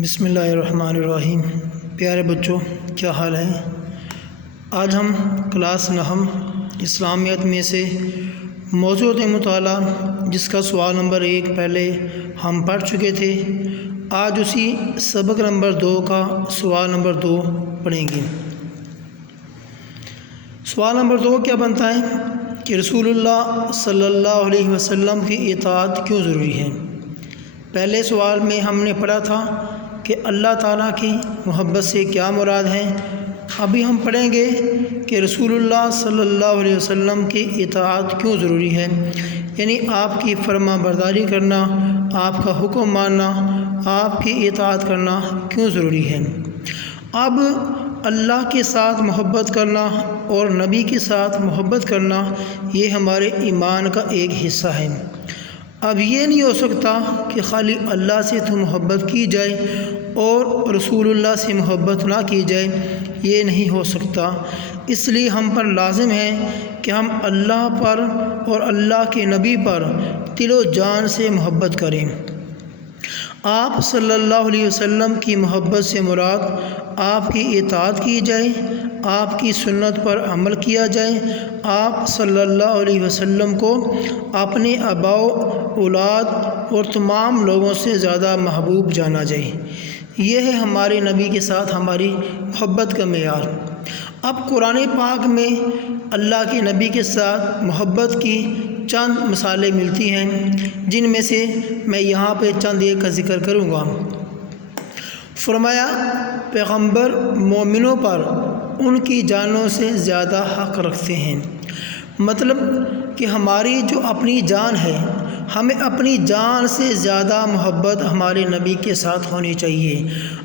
بسم اللہ الرحمن الرحیم۔ پیارے بچوں، کیا حال ہے؟ آج ہم کلاس نحو اسلامیات میں سے موضوع مطالعہ جس کا سوال نمبر 1 پہلے ہم پڑھ چکے تھے، آج اسی سبق نمبر 2 کا سوال نمبر 2 پڑھیں گے۔ سوال نمبر 2 کیا بنتا ہے کہ رسول اللہ صلی اللہ علیہ وسلم کی اطاعت کیوں ضروری ہے؟ پہلے سوال میں ہم نے پڑھا تھا کہ اللہ تعالیٰ کی محبت سے کیا مراد ہے۔ ابھی ہم پڑھیں گے کہ رسول اللہ صلی اللہ علیہ وسلم کی اطاعت کیوں ضروری ہے، یعنی آپ کی فرما برداری کرنا، آپ کا حکم ماننا، آپ کی اطاعت کرنا کیوں ضروری ہے۔ اب اللہ کے ساتھ محبت کرنا اور نبی کے ساتھ محبت کرنا یہ ہمارے ایمان کا ایک حصہ ہے۔ اب یہ نہیں ہو سکتا کہ خالی اللہ سے تو محبت کی جائے اور رسول اللہ سے محبت نہ کی جائے، یہ نہیں ہو سکتا۔ اس لیے ہم پر لازم ہے کہ ہم اللہ پر اور اللہ کے نبی پر دل و جان سے محبت کریں۔ آپ صلی اللہ علیہ وسلم کی محبت سے مراد آپ کی اطاعت کی جائے، آپ کی سنت پر عمل کیا جائے، آپ صلی اللہ علیہ وسلم کو اپنے آباء و اولاد اور تمام لوگوں سے زیادہ محبوب جانا جائے۔ یہ ہے ہمارے نبی کے ساتھ ہماری محبت کا معیار۔ اب قرآن پاک میں اللہ کے نبی کے ساتھ محبت کی چند مثالیں ملتی ہیں، جن میں سے میں یہاں پہ چند ایک کا ذکر کروں گا۔ فرمایا، پیغمبر مومنوں پر ان کی جانوں سے زیادہ حق رکھتے ہیں۔ مطلب کہ ہماری جو اپنی جان ہے، ہمیں اپنی جان سے زیادہ محبت ہمارے نبی کے ساتھ ہونی چاہیے۔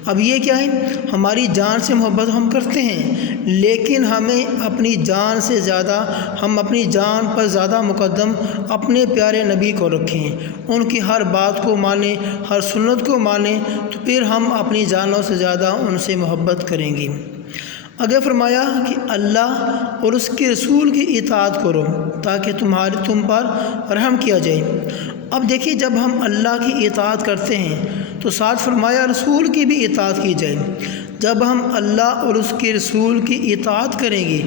اب یہ کیا ہے؟ ہماری جان سے محبت ہم کرتے ہیں، لیکن ہمیں اپنی جان سے زیادہ، ہم اپنی جان پر زیادہ مقدم اپنے پیارے نبی کو رکھیں، ان کی ہر بات کو مانیں، ہر سنت کو مانیں، تو پھر ہم اپنی جانوں سے زیادہ ان سے محبت کریں گے۔ اگر فرمایا کہ اللہ اور اس کے رسول کی اطاعت کرو تاکہ تم پر رحم کیا جائے۔ اب دیکھیے، جب ہم اللہ کی اطاعت کرتے ہیں تو ساتھ فرمایا رسول کی بھی اطاعت کی جائے۔ جب ہم اللہ اور اس کے رسول کی اطاعت کریں گے،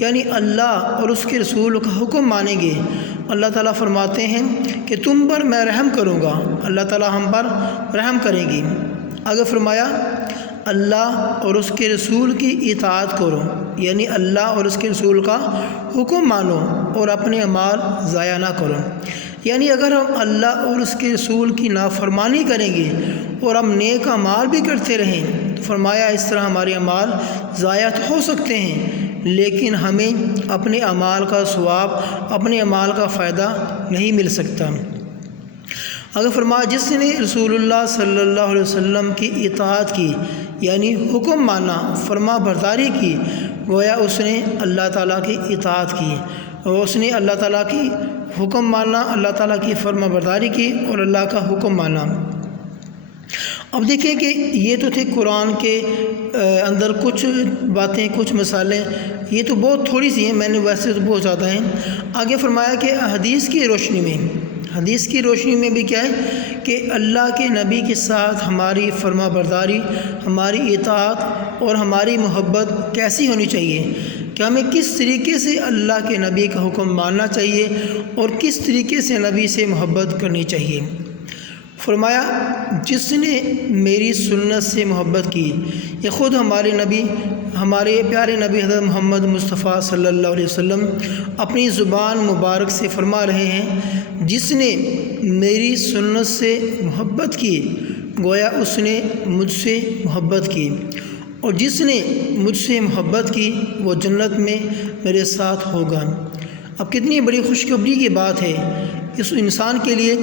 یعنی اللہ اور اس کے رسول کا حکم مانیں گے، اللہ تعالیٰ فرماتے ہیں کہ تم پر میں رحم کروں گا، اللہ تعالیٰ ہم پر رحم کریں گے۔ اگر فرمایا اللہ اور اس کے رسول کی اطاعت کرو، یعنی اللہ اور اس کے رسول کا حکم مانو اور اپنے اعمال ضائع نہ کرو، یعنی اگر ہم اللہ اور اس کے رسول کی نافرمانی کریں گے اور ہم نیک اعمال بھی کرتے رہیں تو فرمایا اس طرح ہمارے اعمال ضائع ہو سکتے ہیں، لیکن ہمیں اپنے اعمال کا ثواب، اپنے اعمال کا فائدہ نہیں مل سکتا۔ اگر فرمایا جس نے رسول اللہ صلی اللہ علیہ وسلم کی اطاعت کی، یعنی حکم مانا، فرما برداری کی، گویا اس نے اللہ تعالیٰ کی اطاعت کی، اور اس نے اللہ تعالیٰ کی حکم مانا، اللہ تعالیٰ کی فرما برداری کی اور اللہ کا حکم مانا۔ اب دیکھیں کہ یہ تو تھے قرآن کے اندر کچھ باتیں، کچھ مثالیں، یہ تو بہت تھوڑی سی ہیں، میں نے ویسے تو بہت زیادہ ہیں۔ آگے فرمایا کہ حدیث کی روشنی میں بھی کیا ہے کہ اللہ کے نبی کے ساتھ ہماری فرما برداری، ہماری اطاعت اور ہماری محبت کیسی ہونی چاہیے، کہ ہمیں کس طریقے سے اللہ کے نبی کا حکم ماننا چاہیے اور کس طریقے سے نبی سے محبت کرنی چاہیے۔ فرمایا جس نے میری سنت سے محبت کی، یہ خود ہمارے نبی، ہمارے پیارے نبی حضرت محمد مصطفیٰ صلی اللہ علیہ وسلم اپنی زبان مبارک سے فرما رہے ہیں، جس نے میری سنت سے محبت کی، گویا اس نے مجھ سے محبت کی، اور جس نے مجھ سے محبت کی وہ جنت میں میرے ساتھ ہوگا۔ اب کتنی بڑی خوشخبری کی بات ہے اس انسان کے لیے۔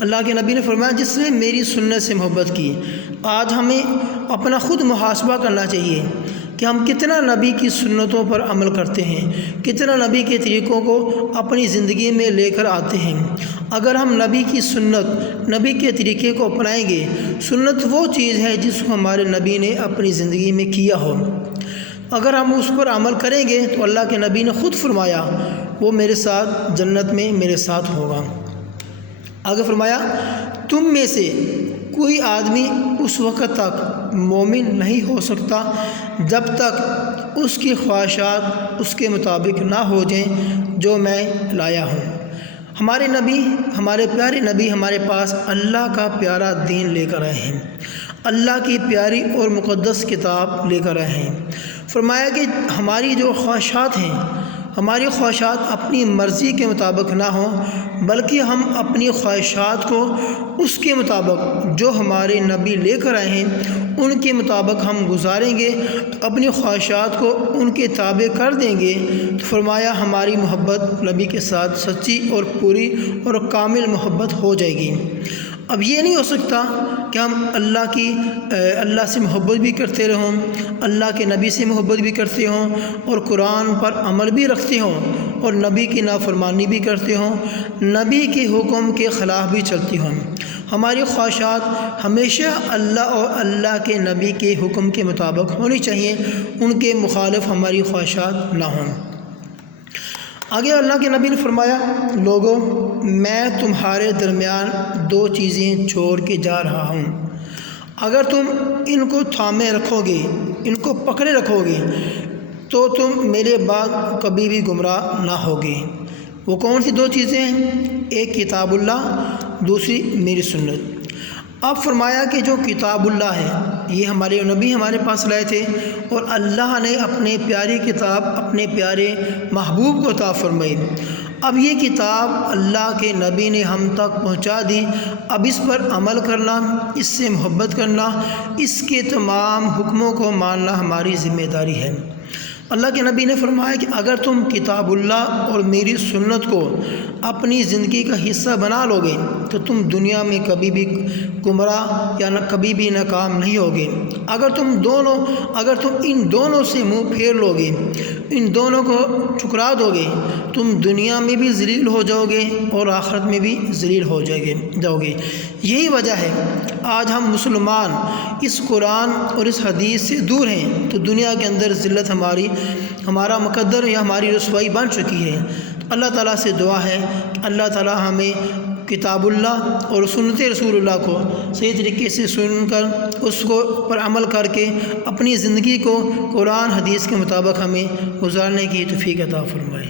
اللہ کے نبی نے فرمایا جس نے میری سنت سے محبت کی۔ آج ہمیں اپنا خود محاسبہ کرنا چاہیے کہ ہم کتنا نبی کی سنتوں پر عمل کرتے ہیں، کتنا نبی کے طریقوں کو اپنی زندگی میں لے کر آتے ہیں۔ اگر ہم نبی کی سنت، نبی کے طریقے کو اپنائیں گے، سنت وہ چیز ہے جس کو ہمارے نبی نے اپنی زندگی میں کیا ہو، اگر ہم اس پر عمل کریں گے تو اللہ کے نبی نے خود فرمایا وہ میرے ساتھ جنت میں میرے ساتھ ہوگا۔ آگے فرمایا تم میں سے کوئی آدمی اس وقت تک مومن نہیں ہو سکتا جب تک اس کی خواہشات اس کے مطابق نہ ہو جائیں جو میں لایا ہوں۔ ہمارے نبی، ہمارے پیارے نبی ہمارے پاس اللہ کا پیارا دین لے کر آئے ہیں، اللہ کی پیاری اور مقدس کتاب لے کر آئے ہیں۔ فرمایا کہ ہماری جو خواہشات ہیں، ہماری خواہشات اپنی مرضی کے مطابق نہ ہوں، بلکہ ہم اپنی خواہشات کو اس کے مطابق جو ہمارے نبی لے کر آئے ہیں ان کے مطابق ہم گزاریں گے، اپنی خواہشات کو ان کے تابع کر دیں گے تو فرمایا ہماری محبت نبی کے ساتھ سچی اور پوری اور کامل محبت ہو جائے گی۔ اب یہ نہیں ہو سکتا کہ ہم اللہ سے محبت بھی کرتے رہوں، اللہ کے نبی سے محبت بھی کرتے ہوں اور قرآن پر عمل بھی رکھتے ہوں اور نبی کی نافرمانی بھی کرتے ہوں، نبی کے حکم کے خلاف بھی چلتی ہوں۔ ہماری خواہشات ہمیشہ اللہ اور اللہ کے نبی کے حکم کے مطابق ہونی چاہیے، ان کے مخالف ہماری خواہشات نہ ہوں۔ آگے اللہ کے نبی نے فرمایا، لوگو میں تمہارے درمیان دو چیزیں چھوڑ کے جا رہا ہوں، اگر تم ان کو تھامے رکھو گے، ان کو پکڑے رکھو گے تو تم میرے بعد کبھی بھی گمراہ نہ ہوگے۔ وہ کون سی دو چیزیں ہیں؟ ایک کتاب اللہ، دوسری میری سنت۔ اب فرمایا کہ جو کتاب اللہ ہے یہ ہمارے نبی ہمارے پاس لائے تھے اور اللہ نے اپنے پیاری کتاب اپنے پیارے محبوب کو عطا فرمائی۔ اب یہ کتاب اللہ کے نبی نے ہم تک پہنچا دی، اب اس پر عمل کرنا، اس سے محبت کرنا، اس کے تمام حکموں کو ماننا ہماری ذمہ داری ہے۔ اللہ کے نبی نے فرمایا کہ اگر تم کتاب اللہ اور میری سنت کو اپنی زندگی کا حصہ بنا لو گے تو تم دنیا میں کبھی بھی گمراہ یا کبھی بھی ناکام نہیں ہوگے۔ اگر تم ان دونوں سے منہ پھیر لو گے، ان دونوں کو ٹھکرا دو گے، تم دنیا میں بھی ذلیل ہو جاؤ گے اور آخرت میں بھی ذلیل ہو جاؤ گے۔ یہی وجہ ہے آج ہم مسلمان اس قرآن اور اس حدیث سے دور ہیں تو دنیا کے اندر ذلت ہمارا مقدر یا ہماری رسوائی بن چکی ہے۔ اللہ تعالیٰ سے دعا ہے کہ اللہ تعالیٰ ہمیں کتاب اللہ اور سنت رسول اللہ کو صحیح طریقے سے سن کر اس کو پر عمل کر کے اپنی زندگی کو قرآن حدیث کے مطابق ہمیں گزارنے کی توفیق عطا فرمائے۔